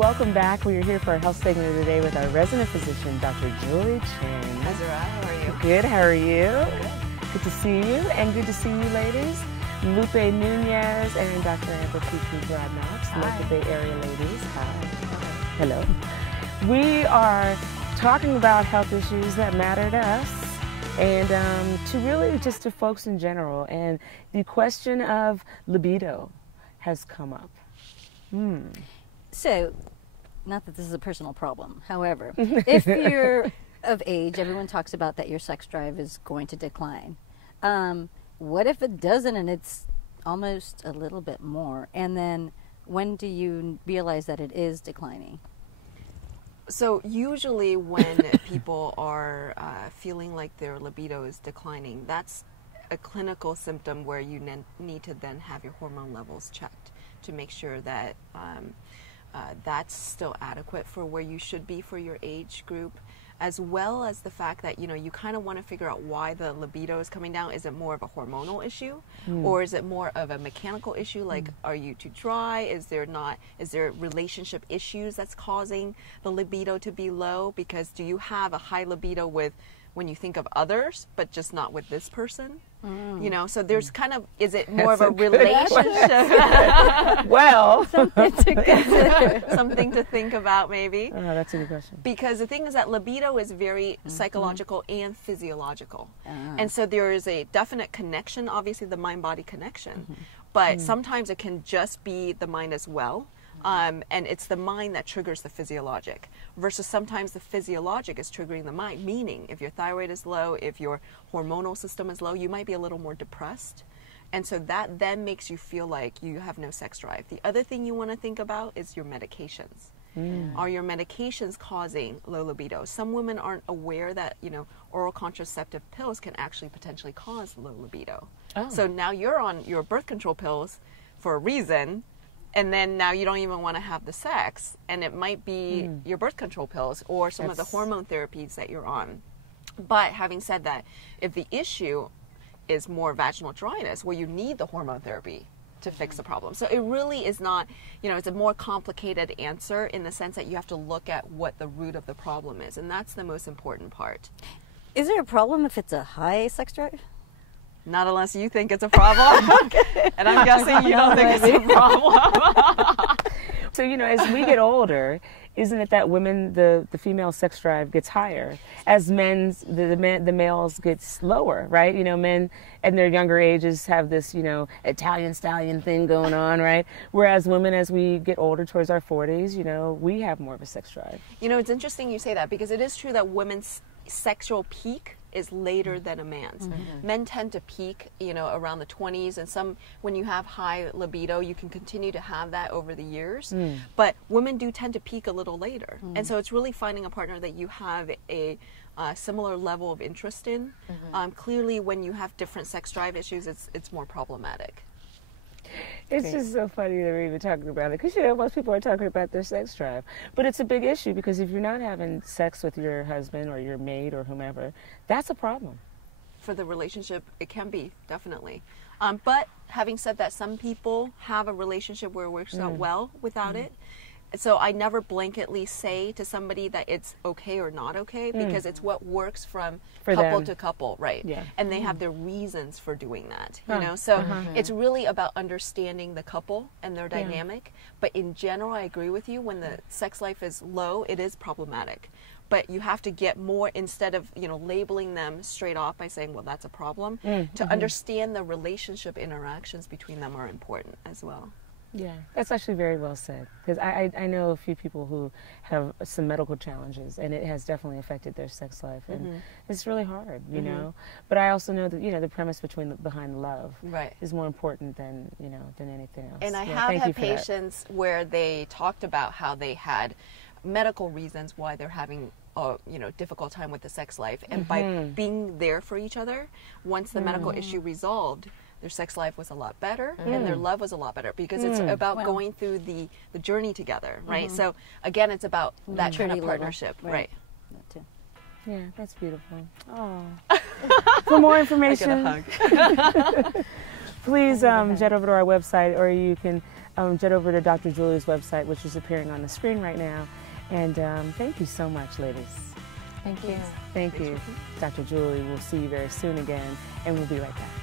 welcome back. We are here for our health segment today with our resident physician, Dr. Julie Chen. Hi, Zahrah. How are you? Good. How are you? Good to see you, and good to see you, ladies. Lupe Nunez and Dr. Amber Broadknox, local Bay Area ladies. Hi. Hello. We are talking about health issues that matter to us, and to folks in general. And the question of libido has come up. So, not that this is a personal problem. However, if you're of age, everyone talks about that your sex drive is going to decline. What if it doesn't and it's almost a little bit more? And then when do you realize that it is declining? So usually when people are feeling like their libido is declining, that's a clinical symptom where you need to then have your hormone levels checked to make sure that that's still adequate for where you should be for your age group, as well as the fact that, you kind of want to figure out why the libido is coming down. Is it more of a hormonal issue, or is it more of a mechanical issue? Like, are you too dry? Is there relationship issues that's causing the libido to be low? Because do you have a high libido when you think of others, but just not with this person? So there's kind of, is it more of a relationship? Well, Something to consider. Something to think about, maybe. Oh, that's a good question. Because the thing is that libido is very psychological and physiological. And so there is a definite connection, obviously the mind-body connection, but sometimes it can just be the mind as well. And it's the mind that triggers the physiologic, versus sometimes the physiologic is triggering the mind, meaning if your thyroid is low, if your hormonal system is low, you might be a little more depressed. And so that then makes you feel like you have no sex drive. The other thing you want to think about is your medications. Are your medications causing low libido? Some women aren't aware that, oral contraceptive pills can actually potentially cause low libido. So now you're on your birth control pills for a reason, and then now you don't even want to have the sex, and it might be your birth control pills or some of the hormone therapies that you're on. But having said that, if the issue is more vaginal dryness, well, you need the hormone therapy to fix the problem. So it really is not, it's a more complicated answer in the sense that you have to look at what the root of the problem is, and that's the most important part. Is there a problem if it's a high sex drive? Not unless you think it's a problem. And I'm guessing you don't think it's a problem. So, as we get older, isn't it that women, the female sex drive gets higher as the males gets lower, right? Men at their younger ages have this, Italian stallion thing going on, right? Whereas women, as we get older towards our 40s, we have more of a sex drive. It's interesting you say that, because it is true that women's sexual peak is later than a man's. Men tend to peak, around the 20s, and when you have high libido, you can continue to have that over the years. But women do tend to peak a little later. And so it's really finding a partner that you have a similar level of interest in. Clearly, when you have different sex drive issues, it's more problematic. It's just so funny that we're even talking about it, because most people are talking about their sex drive, but it's a big issue, because if you're not having sex with your husband or your mate or whomever, that's a problem. For the relationship, it can be, definitely. But having said that, some people have a relationship where it works out well without it. So I never blanketly say to somebody that it's okay or not okay, because it's what works from couple to couple, right? Yeah. And they have their reasons for doing that, So it's really about understanding the couple and their dynamic. But in general, I agree with you. When the sex life is low, it is problematic. But you have to get more, instead of labeling them straight off by saying, well, that's a problem, to understand the relationship interactions between them are important as well. Yeah, that's actually very well said, because I know a few people who have some medical challenges, and it has definitely affected their sex life, and it's really hard, But I also know that the premise behind love is more important than than anything else. And I have had patients where they talked about how they had medical reasons why they're having a difficult time with the sex life, and by being there for each other, once the medical issue resolved, their sex life was a lot better, and their love was a lot better, because it's about going through the journey together, right? So again, it's about that kind of partnership, right? That too. Yeah, that's beautiful. Oh. For more information, please jet over to our website, or you can jet over to Dr. Julie's website, which is appearing on the screen right now. And thank you so much, ladies. Thank you. Thank you, Dr. Julie. We'll see you very soon again, and we'll be right back.